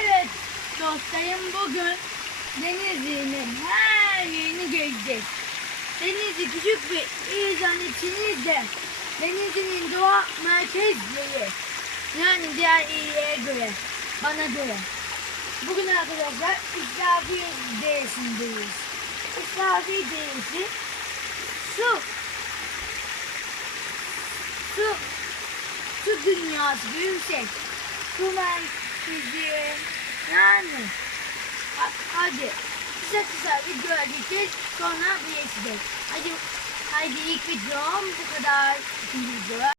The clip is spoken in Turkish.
Evet dostlarım, bugün Denizli'nin her yerini gezeceğiz. Denizli küçük bir il zannetseniz Denizli'nin doğa merkezleri. Yani diğer illere göre, bana göre. Bugün arkadaşlar İsrafil Deresi'ndeyiz. İsrafil Deresi su su su dünyası bir yüksek. Su merkezi. Yani hadi kısa video edeceğiz, sonra birleşeceğiz. Hadi ilk videom bu kadar. İkinci video